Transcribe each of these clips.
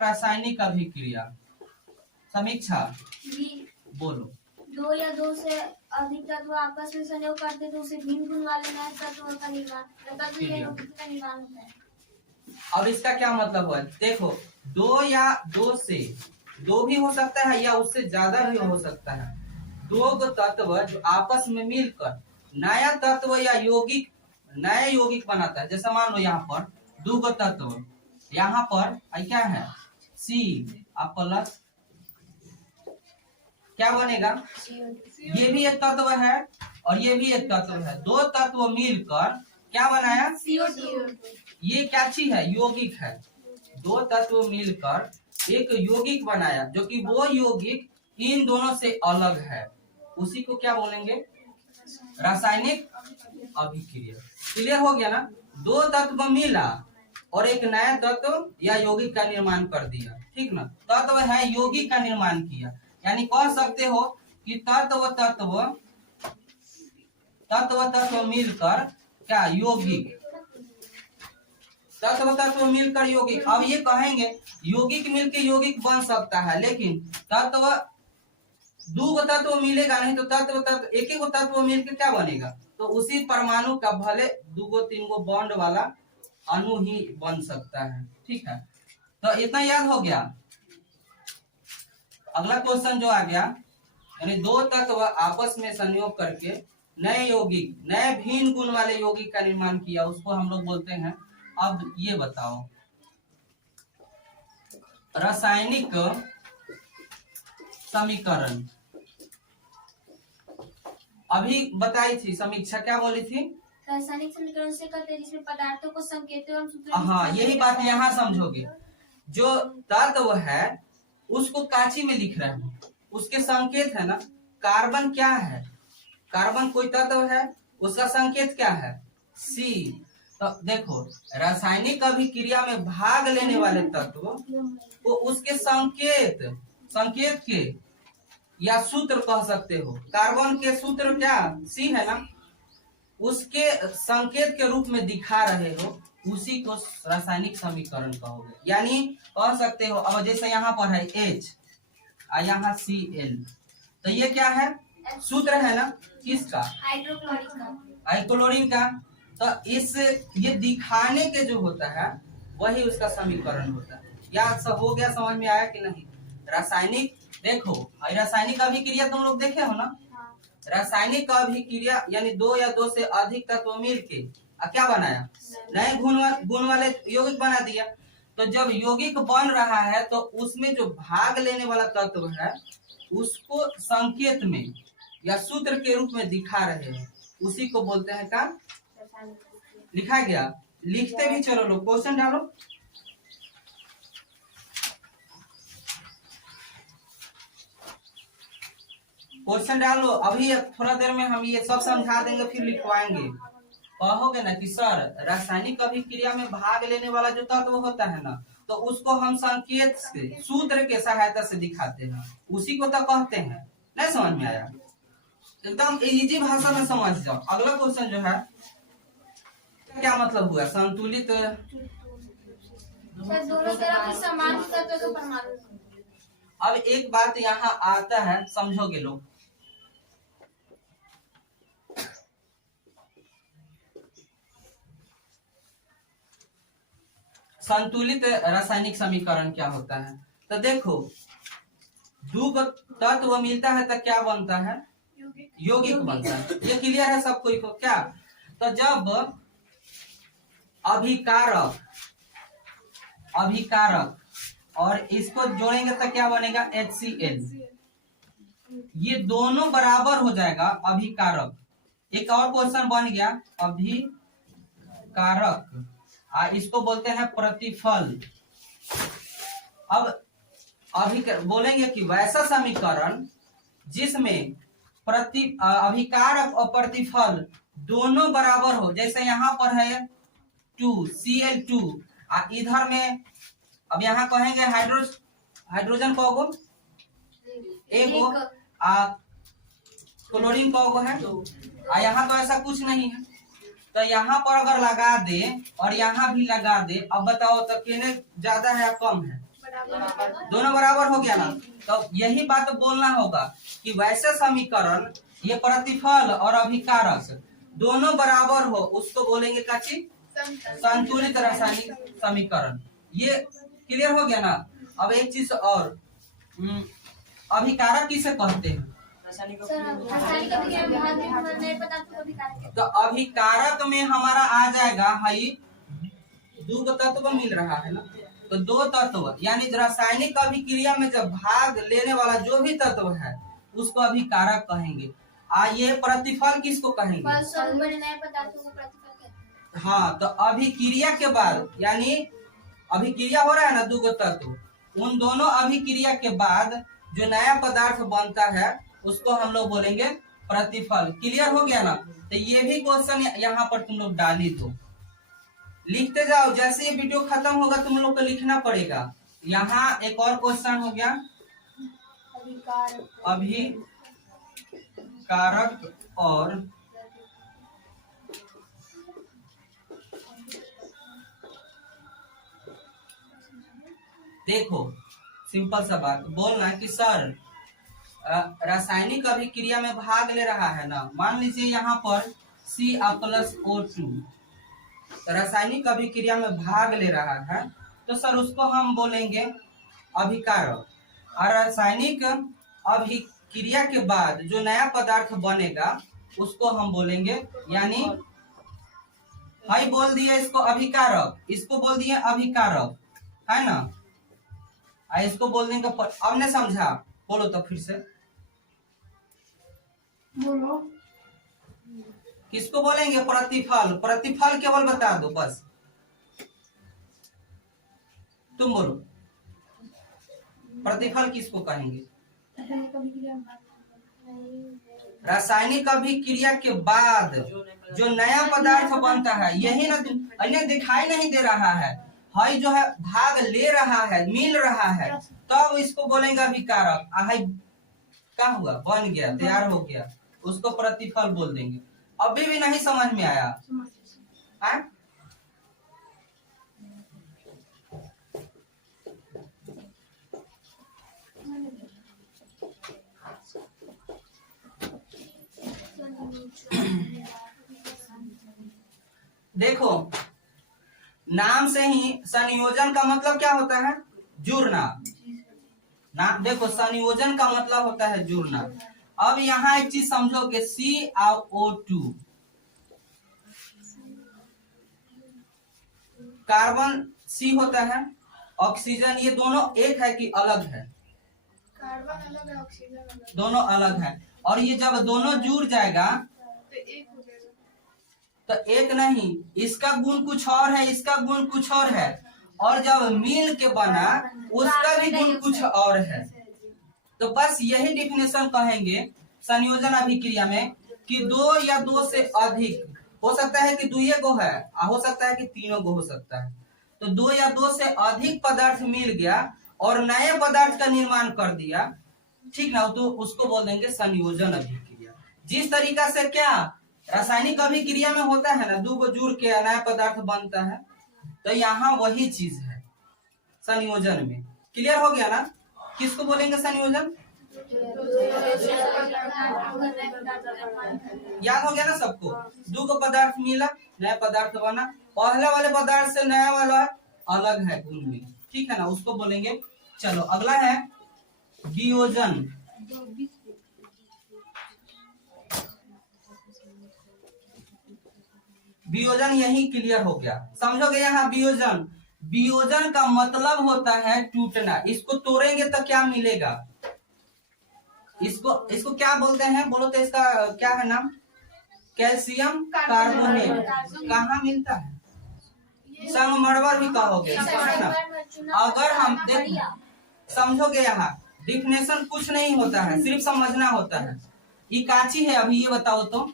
रासायनिक अभिक्रिया समीक्षा बोलो। दो या दो से अधिक तत्व आपस में संयोग करते तो उसे भिन्न गुण वाले नए तत्वों का निर्माण होता है। और इसका क्या मतलब हुआ? देखो, दो या दो से, दो भी हो सकता है या उससे ज्यादा भी हो सकता है। दो तत्व जो आपस में मिलकर नया तत्व या यौगिक, नया यौगिक बनाता है। जैसे मान लो यहाँ पर दो तत्व, यहाँ पर क्या है सी प्लस, क्या बनेगा? ये भी एक तत्व है और ये भी एक तत्व है। दो तत्व मिलकर क्या बनाया? ये क्या चीज है? यौगिक है। दो तत्व मिलकर एक यौगिक बनाया, जो कि वो यौगिक इन दोनों से अलग है। उसी को क्या बोलेंगे? रासायनिक अभिक्रिया। क्लियर हो गया ना? दो तत्व मिला और एक नया तत्व या यौगिक का निर्माण कर दिया। ठीक ना? तत्व है यौगिक का निर्माण किया, यानी कह सकते हो कि तत्व मिलकर क्या? यौगिक। तत्व मिलकर यौगिक। अब ये कहेंगे यौगिक मिलकर यौगिक बन सकता है, लेकिन तत्व दो तत्व मिलेगा नहीं तो एक ही तत्व मिलकर क्या बनेगा? तो उसी परमाणु का भले दो तीन गो बॉन्ड वाला अणु ही बन सकता है। ठीक है, तो इतना याद हो गया। अगला क्वेश्चन जो आ गया, यानी दो तत्व आपस में संयोग करके नए यौगिक, नए भिन्न गुण वाले यौगिक का निर्माण किया, उसको हम लोग बोलते हैं। अब ये बताओ, रासायनिक समीकरण अभी बताई थी। समीक्षा क्या बोली थी? रासायनिक समीकरण से कहते हैं जिसमें पदार्थों को संकेतों एवं सूत्रों। हाँ, यही बात यहाँ समझोगे। जो तत्व है उसको काची में लिख रहे हैं, उसके संकेत है ना। कार्बन क्या है? कार्बन कोई तत्व है, उसका संकेत क्या है? सी। तो देखो, रासायनिक अभिक्रिया में भाग लेने वाले तत्व को उसके संकेत के या सूत्र कह सकते हो। कार्बन के सूत्र क्या? सी है ना, उसके संकेत के रूप में दिखा रहे हो, उसी को रासायनिक समीकरण कहोगे। यानी कह सकते हो, अब जैसे यहाँ पर है H और यहाँ Cl, तो ये क्या है? सूत्र है ना, किसका? हाइड्रोक्लोरीन का। तो ये दिखाने के जो होता है वही उसका समीकरण होता है। या सब हो गया? समझ में आया कि नहीं? रासायनिक, देखो रासायनिक अभिक्रिया तुम लोग देखे हो ना। रासायनिक अभिक्रिया यानी दो या दो से अधिक तत्व मिलके क्या बनाया? नए गुण वाले यौगिक बना दिया। तो जब यौगिक बन रहा है तो उसमें जो भाग लेने वाला तत्व है उसको संकेत में या सूत्र के रूप में दिखा रहे हैं, उसी को बोलते हैं क्या? लिखा गया। लिखते भी चलो लोग, क्वेश्चन डालो। क्वेश्चन डालो। अभी थोड़ा देर में हम ये सब समझा देंगे, फिर लिखवाएंगे। कहोगे ना कि सर रासायनिक अभिक्रिया में भाग लेने वाला जो तत्व होता है ना, तो उसको हम संकेत से, सूत्र के सहायता से दिखाते हैं, उसी को तो कहते हैं। नहीं समझ में आया? एकदम इजी भाषा में समझ जाओ। अगला क्वेश्चन जो है, क्या मतलब हुआ? संतुलित दोनों तरफ समान तत्व के परमाणु। अब एक बात यहाँ आता है, समझोगे लोग। संतुलित रासायनिक समीकरण क्या होता है? तो देखो, दो तत्व मिलता है तो क्या बनता है? यौगिक बनता है। ये क्लियर है सबको को? क्या? तो जब अभिकारक और इसको जोड़ेंगे तो क्या बनेगा? HCl। ये दोनों बराबर हो जाएगा अभिकारक। एक और क्वेश्चन बन गया, अभिकारक, इसको बोलते हैं प्रतिफल। अब बोलेंगे कि वैसा समीकरण जिसमें अभिकारक और प्रतिफल दोनों बराबर हो। जैसे यहाँ पर है 2Cl2, इधर में अब यहाँ कहेंगे हाइड्रोजन कौगो एगो, क्लोरीन कौगो है, यहाँ तो ऐसा कुछ नहीं है। तो यहाँ पर अगर लगा दे और यहाँ भी लगा दे, अब बताओ तो किने ज्यादा है या कम है? दोनों बराबर हो गया ना। तो यही बात बोलना होगा कि वैसे समीकरण ये प्रतिफल और अभिकारक दोनों बराबर हो उसको बोलेंगे काची संतुलित रासायनिक समीकरण। ये क्लियर हो गया ना। अब एक चीज और, अभिकारक किसे कहते हैं? तो अभिकारक में हमारा आ जाएगा हई दो तत्व मिल रहा है ना, तो दो तत्व यानी रासायनिक अभिक्रिया में जब भाग लेने वाला जो भी तत्व है उसको अभिकारक कहेंगे। ये प्रतिफल किसको कहेंगे? हाँ, तो अभिक्रिया के बाद यानी अभिक्रिया हो रहा है ना दो तत्व, उन दोनों अभिक्रिया के बाद जो नया पदार्थ बनता है उसको हम लोग बोलेंगे प्रतिफल। क्लियर हो गया ना। तो ये भी क्वेश्चन यहाँ पर तुम लोग डाली दो, लिखते जाओ। जैसे ये वीडियो खत्म होगा तुम लोग को लिखना पड़ेगा। यहाँ एक और क्वेश्चन हो गया अभिकारक और देखो सिंपल सा बात बोलना कि सर रासायनिक अभिक्रिया में भाग ले रहा है ना, मान लीजिए यहाँ पर C+O2 रासायनिक अभिक्रिया में भाग ले रहा है तो सर उसको हम बोलेंगे अभिकारक। और रासायनिक अभिक्रिया के बाद जो नया पदार्थ बनेगा उसको हम बोलेंगे, यानी हाई बोल दिए इसको अभिकारक, इसको बोल दिए अभिकारक, है ना। इसको बोल देंगे अब ने समझा, बोलो तो फिर से बोलो। किसको बोलेंगे? प्रतिफल। प्रतिफल केवल बता दो बस, तुम बोलो प्रतिफल किसको कहेंगे? रासायनिक अभिक्रिया के बाद जो नया पदार्थ बनता है, यही ना अन्य दिखाई नहीं दे रहा है, हाई जो है भाग ले रहा है, मिल रहा है, तब इसको बोलेंगे अभिकारक। हाई क्या हुआ? बन गया, तैयार हो गया, उसको प्रतिफल बोल देंगे। अभी भी नहीं समझ में आया है? देखो नाम से ही संयोजन का मतलब क्या होता है? जुड़ना ना। देखो संयोजन का मतलब होता है जुड़ना। अब यहाँ एक चीज समझोगे, CaO2 कार्बन C होता है, ऑक्सीजन, ये दोनों एक है कि अलग है? कार्बन अलग है, ऑक्सीजन अलग, दोनों अलग है। और ये जब दोनों जुड़ जाएगा तो एक हो जाएगा। तो एक नहीं, इसका गुण कुछ और है, इसका गुण कुछ और है, और जब मिल के बना उसका भी गुण कुछ और है। तो बस यही डिफिनेशन कहेंगे संयोजन अभिक्रिया में कि दो या दो से अधिक, हो सकता है कि दुइये गो है, हो सकता है कि तीनों गो हो सकता है, तो दो या दो से अधिक पदार्थ मिल गया और नए पदार्थ का निर्माण कर दिया, ठीक ना, तो उसको बोल देंगे संयोजन अभिक्रिया। जिस तरीका से क्या रासायनिक अभिक्रिया में होता है ना, दो को जुड़ के नया पदार्थ बनता है, तो यहाँ वही चीज है संयोजन में। क्लियर हो गया ना? किसको बोलेंगे संयोजन? याद हो गया ना सबको? दो को पदार्थ मिला, नया पदार्थ बना, पहले वाले पदार्थ से नया वाला अलग है गुण में, ठीक है ना, उसको बोलेंगे। चलो अगला है वियोजन। वियोजन यही क्लियर हो गया, समझोगे? यहाँ वियोजन, वियोजन का मतलब होता है टूटना। इसको तोड़ेंगे तो क्या मिलेगा? इसको क्या बोलते हैं? बोलो तो इसका क्या है नाम? Calcium carbonate. कहाँ मिलता है? संगमरमर भी कहोगे, है ना। अगर हम देख समझोगे, यहाँ डिफिनेशन कुछ नहीं होता है, सिर्फ समझना होता है। ये काची है अभी ये बताओ तो?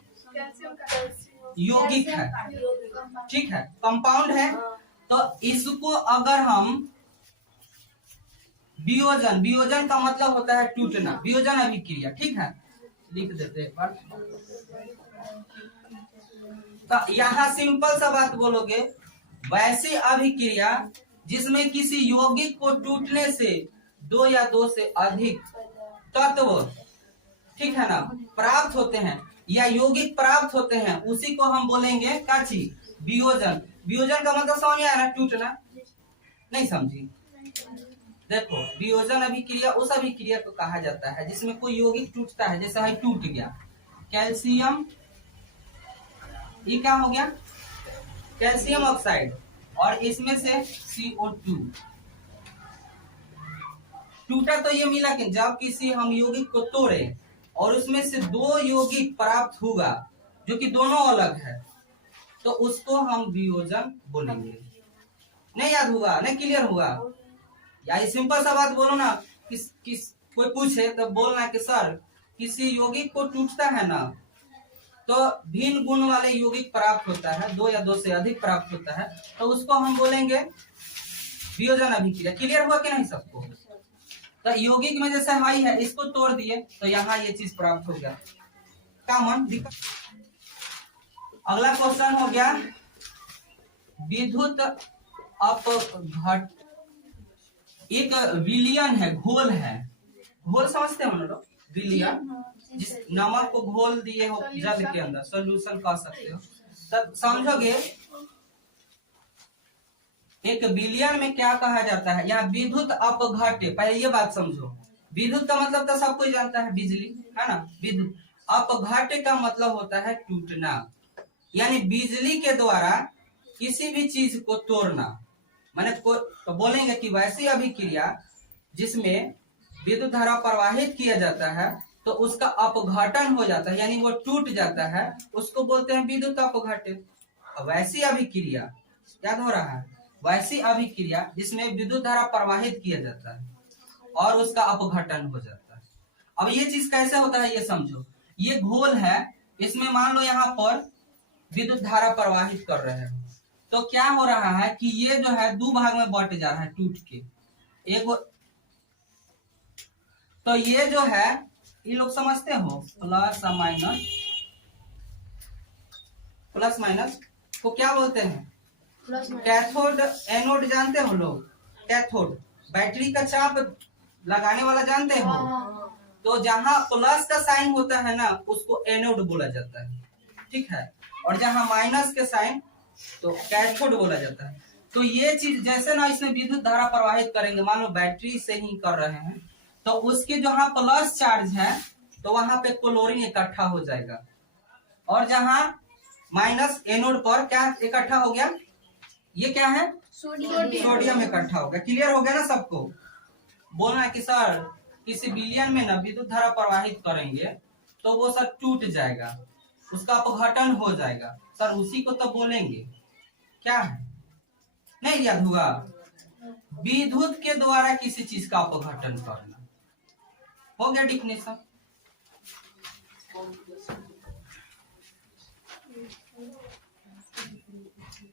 यौगिक है, ठीक है, कंपाउंड है। तो इसको अगर हम वियोजन, वियोजन का मतलब होता है टूटना, वियोजन अभिक्रिया, ठीक है, लिख देते एक बार। तो यहाँ सिंपल सा बात बोलोगे, वैसी अभिक्रिया जिसमें किसी यौगिक को टूटने से दो या दो से अधिक तत्व, ठीक है ना, प्राप्त होते हैं या यौगिक प्राप्त होते हैं, उसी को हम बोलेंगे क्या चीज? वियोजन। वियोजन का मतलब समझ में आया ना? टूटना। नहीं समझी? देखो, वियोजन अभिक्रिया उस अभिक्रिया को कहा जाता है जिसमें कोई यौगिक टूटता है। जैसे है टूट गया कैल्शियम, ये क्या हो गया? कैल्शियम ऑक्साइड, और इसमें से CO2 टूटा। तो ये मिला कि जब किसी हम यौगिक को तोड़े और उसमें से दो यौगिक प्राप्त होगा जो कि दोनों अलग है, तो उसको हम वियोजन बोलेंगे। नहीं याद हुआ? नहीं क्लियर हुआ? या सिंपल सा बात बोलो ना, किस कोई पूछे तो बोलना कि सर किसी यौगिक को टूटता है ना, तो भिन्न गुण वाले यौगिक प्राप्त होता है, दो या दो से अधिक प्राप्त होता है, तो उसको हम बोलेंगे वियोजन अभिक्रिया। क्लियर हुआ कि नहीं सबको? तो यौगिक में जैसे हाई है, इसको तोड़ दिए तो यहाँ ये चीज प्राप्त हो गया। कॉमन। अगला क्वेश्चन हो गया विद्युत अपघट। एक विलयन है, घोल है। घोल समझते हो ना लोग? विलयन, जिस नमक को घोल दिए हो जल के अंदर, सोल्यूशन कह सकते हो। तब समझोगे एक विलयन में क्या कहा जाता है? यहाँ विद्युत अपघट्य। पहले ये बात समझो, विद्युत का मतलब तो सब कोई जानता है, बिजली, है ना? विद्युत अपघट्य का मतलब होता है टूटना, यानी बिजली के द्वारा किसी भी चीज को तोड़ना। माने तो बोलेंगे कि वैसी अभिक्रिया जिसमें विद्युत धारा प्रवाहित किया जाता है तो उसका अपघटन हो जाता है, यानी वो टूट जाता है, उसको बोलते हैं विद्युत अपघट्य। वैसी अभिक्रिया, याद हो रहा है? वैसी अभिक्रिया जिसमें विद्युत धारा प्रवाहित किया जाता है और उसका अपघटन हो जाता है। अब ये चीज कैसे होता है ये समझो। ये घोल है, इसमें मान लो यहाँ पर विद्युत धारा प्रवाहित कर रहे हैं, तो क्या हो रहा है कि ये जो है दो भाग में बट जा रहा है टूट के। एक तो ये जो है, ये लोग समझते हो प्लस माइनस, प्लस माइनस को क्या बोलते हैं? Cathode anode. जानते हो लोग? कैथोड बैटरी का चाप लगाने वाला, जानते हो? तो जहां प्लस का साइन होता है ना, उसको एनोड बोला जाता है, ठीक है? और जहां माइनस के साइन तो कैथोड बोला जाता है। तो ये चीज जैसे ना इसमें विद्युत धारा प्रवाहित करेंगे, मान लो बैटरी से ही कर रहे हैं, तो उसके जहां प्लस चार्ज है तो वहां पे क्लोरीन इकट्ठा हो जाएगा, और जहां माइनस एनोड पर क्या इकट्ठा हो गया? ये क्या है? सोडियम इकट्ठा हो गया। क्लियर हो गया ना सबको? बोलना कि सर किसी विलयन में ना विद्युत धारा प्रवाहित करेंगे तो वो सर टूट जाएगा, उसका अपघटन हो जाएगा। सर उसी को तो बोलेंगे क्या है? नहीं याद हुआ? विद्युत के द्वारा किसी चीज का अपघटन करना। हो गया डिफिनेशन।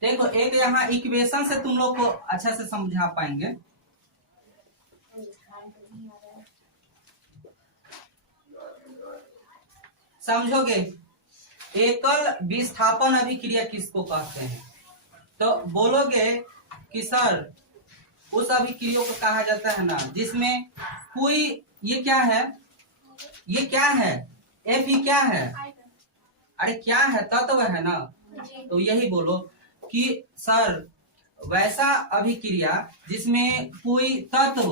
देखो एक यहाँ इक्वेशन से तुम लोग को अच्छा से समझा पाएंगे। समझोगे? एकल विस्थापन अभिक्रिया किसको कहते हैं? तो बोलोगे कि सर उस अभिक्रिया को कहा जाता है ना जिसमें कोई, ये क्या है? ये क्या है? एफ ही क्या है? अरे क्या है? तत्व है ना। तो यही बोलो कि सर वैसा अभिक्रिया जिसमें कोई तत्व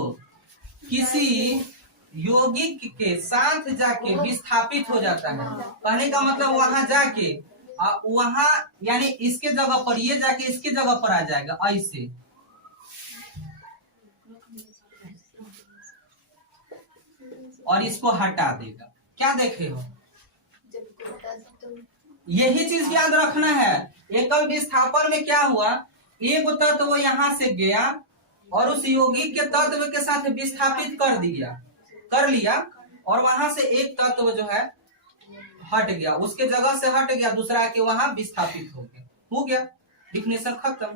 किसी यौगिक के साथ जाके विस्थापित हो जाता है। कहने का मतलब वहां जाके वहां, यानी इसके जगह पर ये जाके इसके जगह पर आ जाएगा, ऐसे। और इसको हटा देगा। क्या देखे हो? यही चीज याद रखना है। एकल विस्थापन में क्या हुआ? एक तत्व यहाँ से गया और उस यौगिक के तत्व के साथ विस्थापित कर लिया, और वहां से एक तत्व जो है हट गया, उसके जगह से हट गया, दूसरा के वहां विस्थापित हो गया। डिफिनेशन खत्म।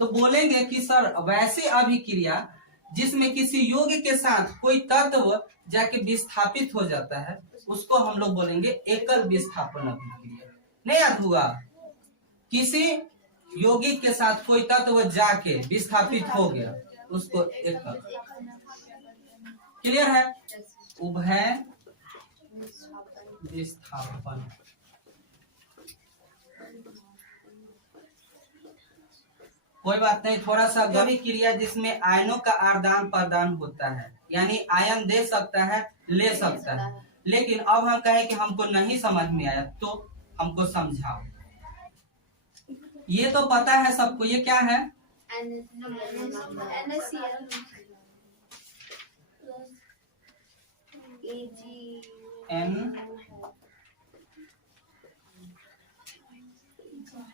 तो बोलेंगे कि सर वैसे अभिक्रिया जिसमें किसी यौगिक के साथ कोई तत्व जाके विस्थापित हो जाता है, उसको हम लोग बोलेंगे एकल विस्थापन अभिक्रिया। नहीं याद हुआ? किसी यौगिक के साथ कोई तत्व जाके विस्थापित हो गया, उसको एक तत्व। क्लियर है? उभय विस्थापन। कोई बात नहीं, थोड़ा सा गभी क्रिया जिसमें आयनों का आदान प्रदान होता है, यानी आयन दे सकता है, ले सकता है। लेकिन अब हम कहें कि हमको नहीं समझ में आया तो हमको समझाओ। ये तो पता है सबको, ये क्या है? N।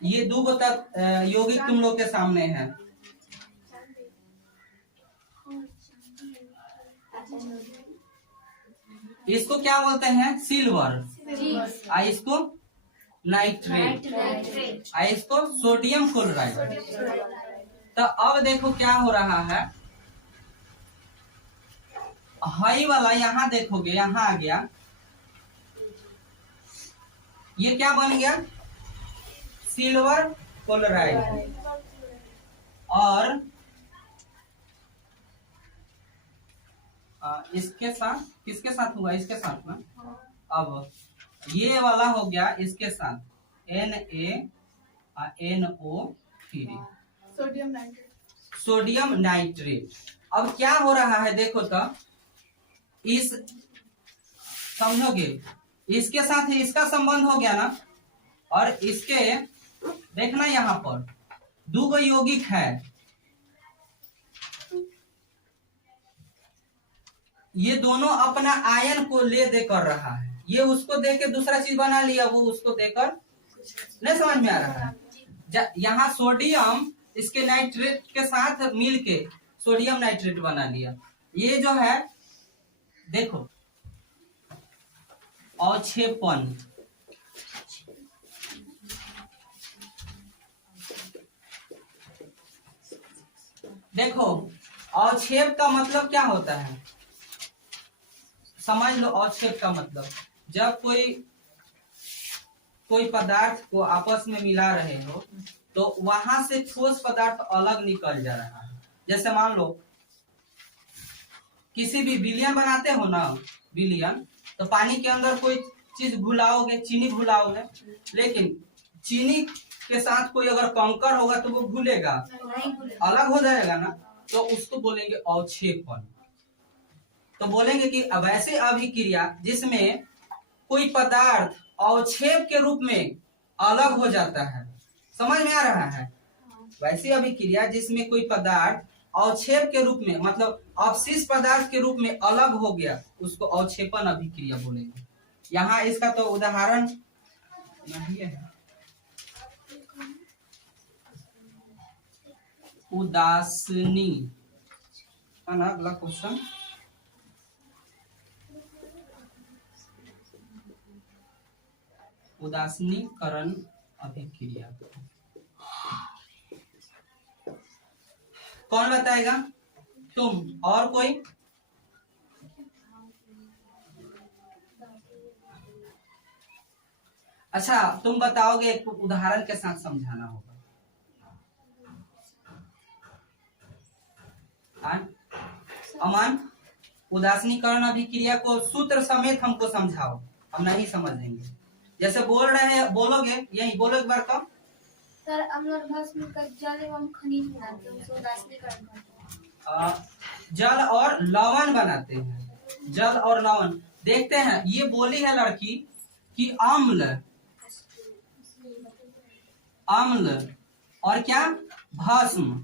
ये दो यौगिक तुम लोग के सामने है। इसको क्या बोलते हैं? सिल्वर। आ इसको नाइट्रेट। आ इसको सोडियम क्लोराइड। तो अब देखो क्या हो रहा है, हाई वाला यहाँ देखोगे, यहाँ आ गया, ये क्या बन गया? Silver chloride. और इसके साथ किसके साथ हुआ? इसके साथ ना। अब ये वाला हो गया इसके साथ NaNO3 सोडियम नाइट्रेट। अब क्या हो रहा है देखो तो, इस समझोगे, इसके साथ ही इसका संबंध हो गया ना, और इसके देखना यहाँ पर दो यौगिक है, ये दोनों अपना आयन को ले दे कर रहा है, ये उसको दे के दूसरा चीज बना लिया, वो उसको देकर, नहीं समझ में आ रहा है? यहाँ सोडियम इसके नाइट्रेट के साथ मिलके सोडियम नाइट्रेट बना लिया। ये जो है देखो अवक्षेपण, देखो अवक्षेप का मतलब क्या होता है, समझ लो। अवक्षेप का मतलब जब कोई पदार्थ को आपस में मिला रहे हो तो वहां से ठोस पदार्थ अलग निकल जा रहा है। जैसे मान लो किसी भी विलयन बनाते हो ना, विलयन, तो पानी के अंदर कोई चीज घुलाओगे, चीनी घुलाओगे, लेकिन चीनी के साथ कोई अगर कंकर होगा तो वो घुलेगा, अलग हो जाएगा ना, तो उसको बोलेंगे अवक्षेपण। तो बोलेंगे कि वैसे अभिक्रिया जिसमें कोई पदार्थ अवक्षेप के रूप में अलग हो जाता है, समझ में आ रहा है? वैसी अभिक्रिया जिसमें कोई पदार्थ अवक्षेप के रूप में, मतलब अवशिष्ट पदार्थ के रूप में अलग हो गया, उसको अवक्षेपण अभिक्रिया बोलेंगे। यहाँ इसका तो उदाहरण नहीं है। उदासीनी है ना अगला क्वेश्चन। उदासीनीकरण अभिक्रिया कौन बताएगा? तुम और कोई? अच्छा तुम बताओगे, एक उदाहरण के साथ समझाना होगा। अमन, उदासीनीकरण अभिक्रिया को सूत्र समेत हमको समझाओ, हम नहीं समझेंगे। जैसे बोल रहे हैं, बोलोगे, यही बोलो एक बार। कब? सर अम्ल और भस्म का जल एवं खनिज बनाते हैं, उसको उदासीनीकरण कहते हैं। जल और लवण बनाते हैं, जल और लवण। देखते हैं, ये बोली है लड़की कि अम्ल और क्या भस्म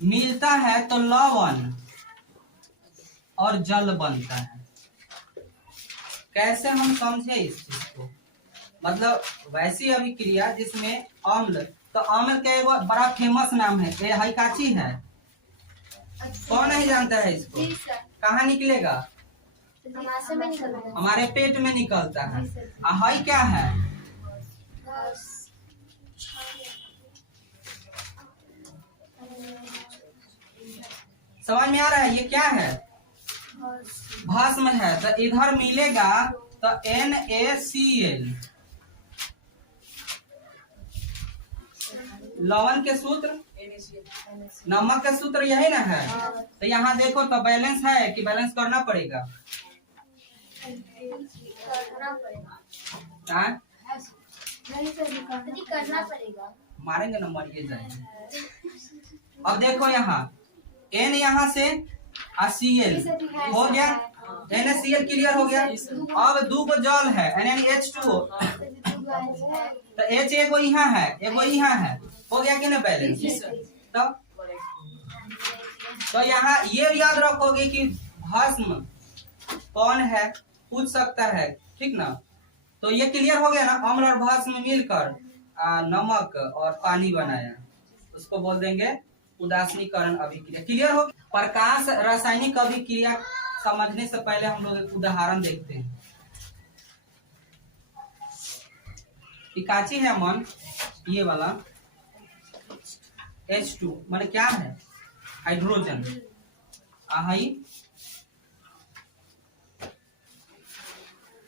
मिलता है तो लवण और जल बनता है। कैसे हम समझे इस चीज को? मतलब वैसी अभिक्रिया जिसमें अम्ल, तो अम्ल का एक बड़ा फेमस नाम है, ये हाइकाची है। कौन नहीं जानता है इसको? कहाँ निकलेगा? हमारे पेट में निकलता है। हाई क्या है? समझ में आ रहा है? ये क्या है? भस्म है। तो इधर मिलेगा तो NaCl, लवण के सूत्र, नमक के सूत्र यही ना है। तो यहाँ देखो तो बैलेंस है कि बैलेंस करना पड़ेगा। करना पड़ेगा। हाँ? नहीं सर, करना पड़ेगा। मारेंगे ना, मरिए जाएंगे। अब देखो यहाँ N यहाँ से Cl हो गया, NaCl क्लियर हो गया। अब 2 को जल है NaH2O, तो H एगो यहाँ है, एगो यहाँ है, हो गया कि ना बैलेंस। तो यहाँ ये याद रखोगे कि भस्म कौन है, पूछ सकता है, ठीक ना। तो ये क्लियर हो गया ना, अम्ल और भस्म मिलकर नमक और पानी बनाया, उसको बोल देंगे उदासीनीकरण अभिक्रिया। क्लियर हो। प्रकाश रासायनिक अभिक्रिया समझने से पहले हम लोग एक उदाहरण देखते हैं। काची है मन, ये वाला H2 माने क्या है, हाइड्रोजन। आई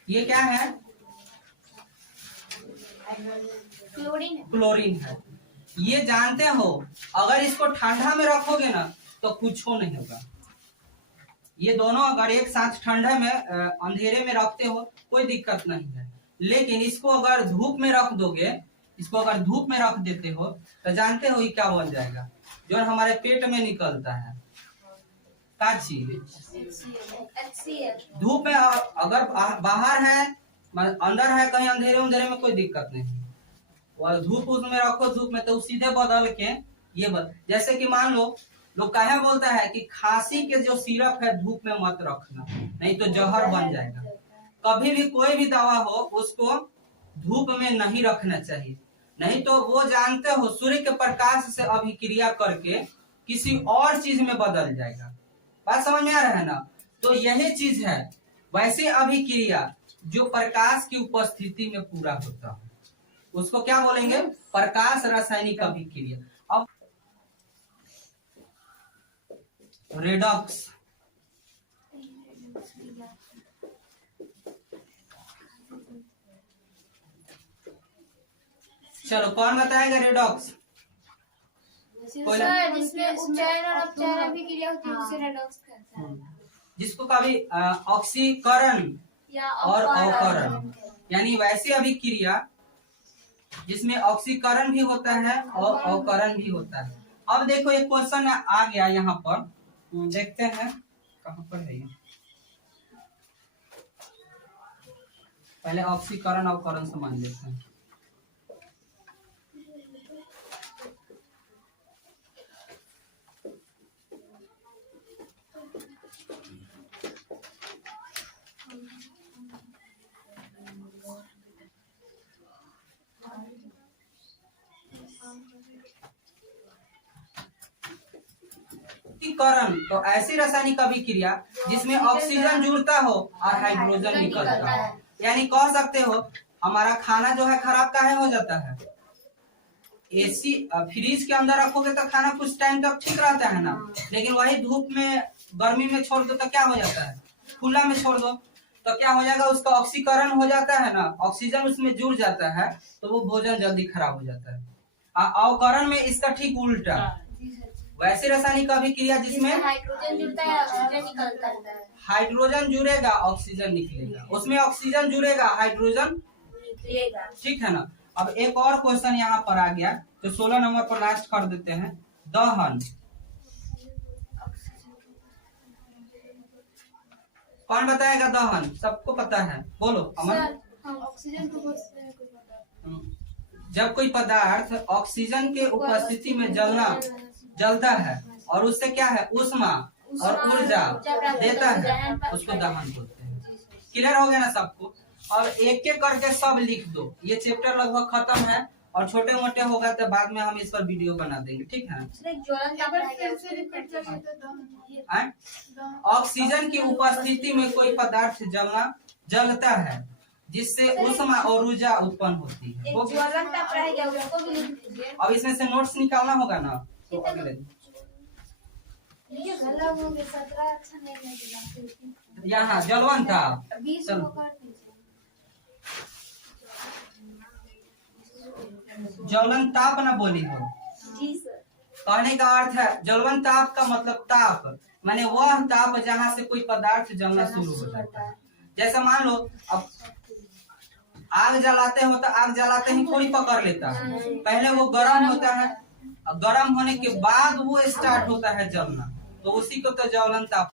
ये क्या है, क्लोरीन है। ये जानते हो, अगर इसको ठंडा में रखोगे ना तो कुछ हो नहीं होगा। ये दोनों अगर एक साथ ठंडे में अंधेरे में रखते हो कोई दिक्कत नहीं है, लेकिन इसको अगर धूप में रख दोगे, इसको अगर धूप में रख देते हो तो जानते हो ये क्या बन जाएगा, जो हमारे पेट में निकलता है, क्या चीज, धूप में। अगर बाहर है, अंदर है, कहीं अंधेरे में कोई दिक्कत नहीं, और धूप उसमें रखो, धूप में तो सीधे बदल के ये जैसे कि मान लो लोग कहे बोलता है कि खांसी के जो सिरप है धूप में मत रखना, नहीं तो जहर बन जाएगा। कभी भी कोई भी दवा हो उसको धूप में नहीं रखना चाहिए, नहीं तो वो जानते हो सूर्य के प्रकाश से अभिक्रिया करके किसी और चीज में बदल जाएगा। बात समझ में आ रहा है ना। तो यही चीज है, वैसे अभिक्रिया जो प्रकाश की उपस्थिति में पूरा होता है उसको क्या बोलेंगे, प्रकाश रासायनिक अभिक्रिया। अब रेडॉक्स, चलो कौन बताएगा रेडॉक्स। जिसमें उपचयन और अपचयन अभिक्रिया होती है उसे रेडॉक्स कहते हैं। जिसको कभी ऑक्सीकरण और अवकरण, यानी वैसी अभिक्रिया जिसमें ऑक्सीकरण भी होता है और अवकरण भी होता है। अब देखो एक क्वेश्चन आ गया यहाँ पर, देखते हैं कहाँ पर है ये। पहले ऑक्सीकरण अवकरण समझ लेते हैं। ऑक्सीकरण तो ऐसी रासायनिक अभिक्रिया जिसमें ऑक्सीजन जुड़ता हो और हाइड्रोजन निकलता हो। यानी कह सकते हो हमारा खाना जो है खराब काहे हो जाता है, एसी फ्रिज के अंदर रखोगे तो खाना कुछ टाइम तक ठीक रहता है ना, लेकिन वही धूप में गर्मी में छोड़ दो तो क्या हो जाता है, खुला में छोड़ दो तो क्या हो जाएगा, उसका ऑक्सीकरण हो जाता है ना, ऑक्सीजन उसमें जुड़ जाता है तो वो भोजन जल्दी खराब हो जाता है। अवकरण में इसका ठीक उल्टा, वैसे रासायनिक अभिक्रिया जिसमें हाइड्रोजन जुड़ता है ऑक्सीजन निकलता है, हाइड्रोजन जुड़ेगा ऑक्सीजन निकलेगा, उसमें ऑक्सीजन जुड़ेगा हाइड्रोजन निकलेगा, ठीक है ना। अब एक और क्वेश्चन यहाँ पर आ गया तो 16 नंबर पर लास्ट कर देते हैं। दहन, कौन बताएगा दहन, सबको पता है, बोलो अमन। ऑक्सीजन को जब कोई पदार्थ ऑक्सीजन के उपस्थिति में जलता है और उससे क्या है ऊष्मा और ऊर्जा देता है, उसको दहन बोलते हैं। क्लियर हो गया ना सबको। और एक एक करके सब लिख दो, ये चैप्टर लगभग खत्म है और छोटे मोटे होगा तो बाद में हम इस पर वीडियो बना देंगे, ठीक है। ऑक्सीजन की उपस्थिति में कोई पदार्थ जलता है जिससे ऊष्मा और ऊर्जा उत्पन्न होती है। अब इसमें से नोट्स निकालना होगा ना, तो अगले यहाँ जलवन था, चलो ज्वलन ताप ना बोली हो। जी सर। कहने का अर्थ है ज्वलन ताप का मतलब ताप माने वह ताप जहाँ से कोई पदार्थ जलना शुरू हो जाता है। जैसा मान लो अब आग जलाते हो तो आग जलाते ही कोई पकड़ लेता है, पहले वो गर्म होता है, गर्म होने के बाद वो स्टार्ट होता है जलना, तो उसी को तो ज्वलन ताप